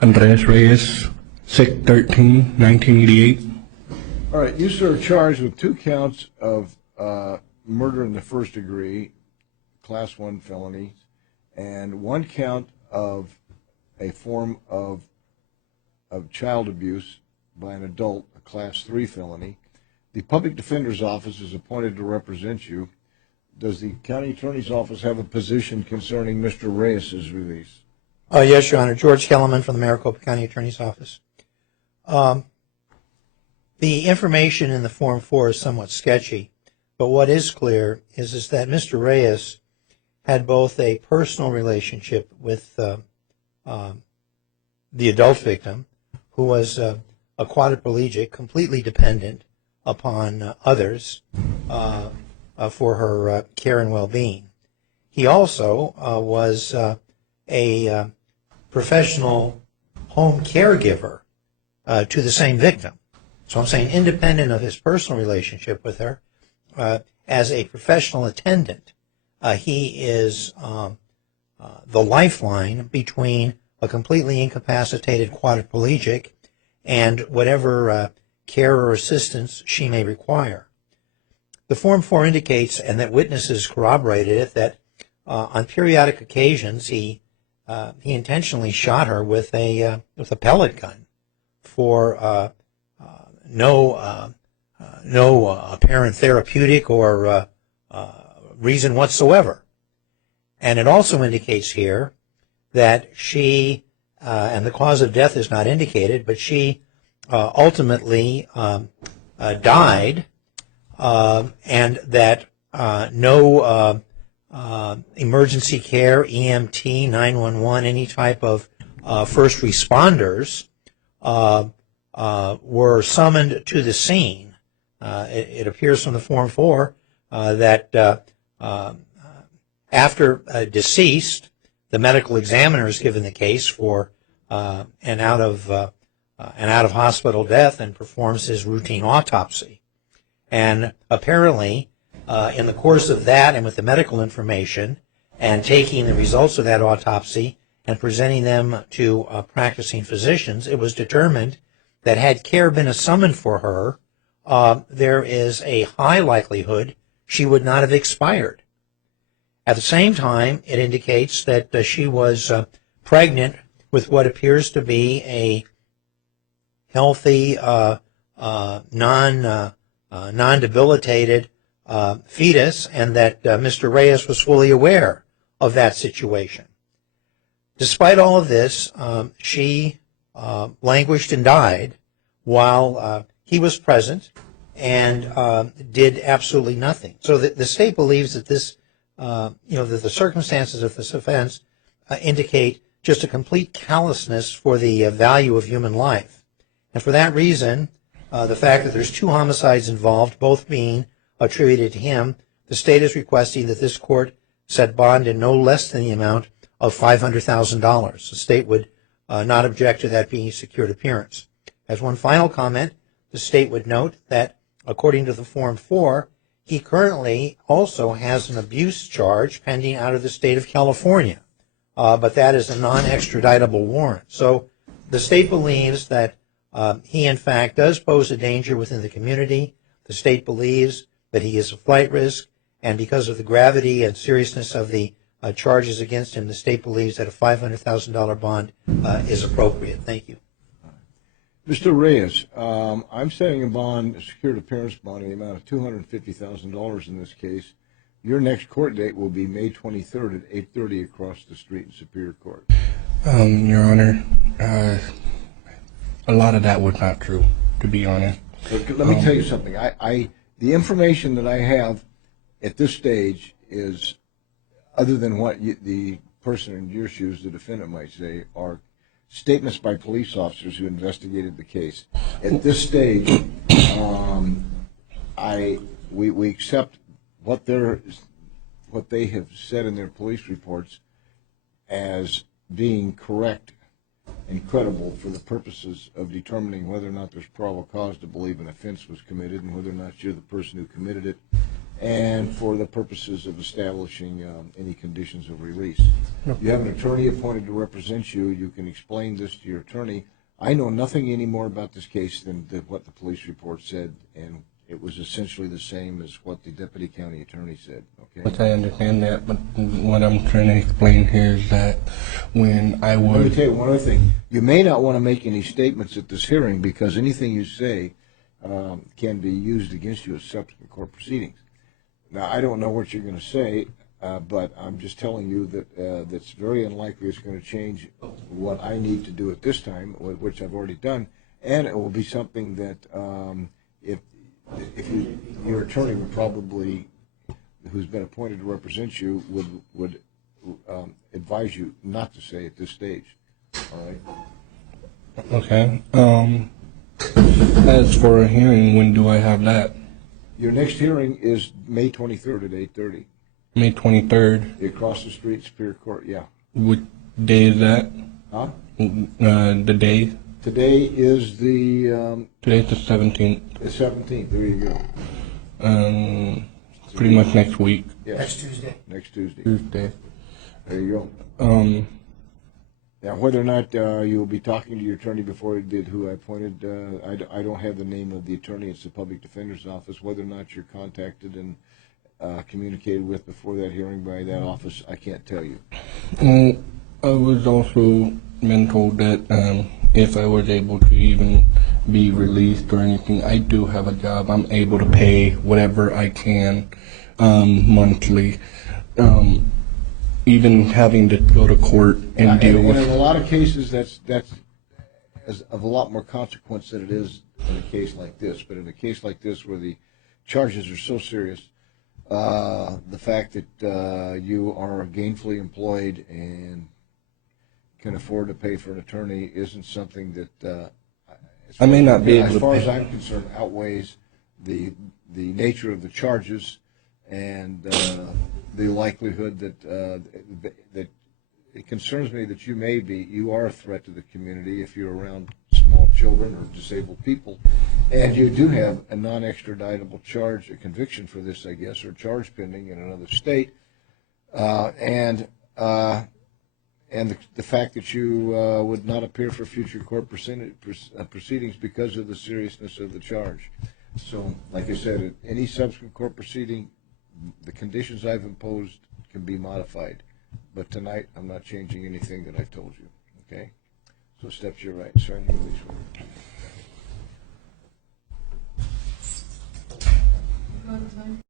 Andres Reyes, 6/13/1988. All right, you, sir, are charged with 2 counts of murder in the first degree, Class 1 felonies, and 1 count of a form of child abuse by an adult, a Class 3 felony. The Public Defender's Office is appointed to represent you. Does the County Attorney's Office have a position concerning Mr. Reyes' release? Yes, Your Honor. George Kellerman from the Maricopa County Attorney's Office. The information in the Form 4 is somewhat sketchy, but what is clear is that Mr. Reyes had both a personal relationship with the adult victim, who was a quadriplegic, completely dependent upon others for her care and well-being. He also was a professional home caregiver to the same victim. So I'm saying, independent of his personal relationship with her, as a professional attendant, he is the lifeline between a completely incapacitated quadriplegic and whatever care or assistance she may require. The Form 4 indicates, and that witnesses corroborated it, that on periodic occasions he intentionally shot her with a pellet gun for no apparent therapeutic or reason whatsoever. And it also indicates here that she, and the cause of death is not indicated, but she ultimately died, and that no emergency care, EMT, 911, any type of first responders were summoned to the scene. It appears from the Form 4 that after deceased, the medical examiner is given the case for an out of hospital death and performs his routine autopsy. And apparently, in the course of that, and with the medical information, and taking the results of that autopsy and presenting them to practicing physicians, it was determined that had care been summoned for her, there is a high likelihood she would not have expired. At the same time, it indicates that she was pregnant with what appears to be a healthy, non-debilitated fetus, and that Mr. Reyes was fully aware of that situation. Despite all of this, she languished and died while he was present and did absolutely nothing. So the state believes that this, that the circumstances of this offense indicate just a complete callousness for the value of human life. And for that reason, the fact that there's 2 homicides involved, both being attributed to him, the state is requesting that this court set bond in no less than the amount of $500,000. The state would not object to that being a secured appearance. As one final comment, the state would note that, according to the Form 4, he currently also has an abuse charge pending out of the state of California, but that is a non-extraditable warrant. So the state believes that he, in fact, does pose a danger within the community. The state believes that he is a flight risk, and because of the gravity and seriousness of the charges against him, the state believes that a $500,000 bond is appropriate. Thank you. Mr. Reyes, I'm setting a bond, a secured appearance bond, in the amount of $250,000 in this case. Your next court date will be May 23rd at 8:30 across the street in Superior Court. Your Honor, a lot of that was not true, to be honest. Let me tell you something. The information that I have at this stage is, other than what the person in your shoes, the defendant, might say, are statements by police officers who investigated the case. At this stage, we accept what they have said in their police reports as being correct and credible for the purposes of determining whether or not there's probable cause to believe an offense was committed and whether or not you're the person who committed it. and for the purposes of establishing any conditions of release. You have an attorney appointed to represent you. You can explain this to your attorney. I know nothing any more about this case than what the police report said, and it was essentially the same as what the deputy county attorney said. Okay. But I understand that, but what I'm trying to explain here is that when I Let me was, tell you one other thing. You may not want to make any statements at this hearing because anything you say can be used against you as subsequent court proceedings. Now, I don't know what you're going to say, but I'm just telling you that that's very unlikely it's going to change what I need to do at this time, which I've already done, and it will be something that if your attorney would probably, who's been appointed to represent you, would advise you not to say at this stage. All right. okay. As for a hearing, when do I have that? Your next hearing is May 23rd at 8:30. May 23rd. Across the street, Superior Court. Yeah. What day is that? Huh? The day? Today is the Today's the 17th. 17th. There you go. Pretty much next week. Yes. Next Tuesday. Next Tuesday. Tuesday. There you go. Um, Now, whether or not you will be talking to your attorney before you did who I appointed, I don't have the name of the attorney. It's the public defender's office. Whether or not you're contacted and communicated with before that hearing by that office, I can't tell you. I was also been told that if I was able to even be released or anything, I do have a job. I'm able to pay whatever I can monthly. Even having to go to court and deal with. And in a lot of cases, that's of a lot more consequence than it is in a case like this. But in a case like this, where the charges are so serious, the fact that you are gainfully employed and can afford to pay for an attorney isn't something that I may not be able to as far pay. as I'm concerned, outweighs the nature of the charges and the likelihood that it concerns me that you are a threat to the community if you're around small children or disabled people, and you do have a non-extraditable charge, a conviction for this, I guess, or charge pending in another state, and the fact that you would not appear for future court proceedings because of the seriousness of the charge. So, like I said, at any subsequent court proceeding, the conditions I've imposed can be modified. But tonight, I'm not changing anything that I've told you. Okay? So, steps to your right. Sign your release order.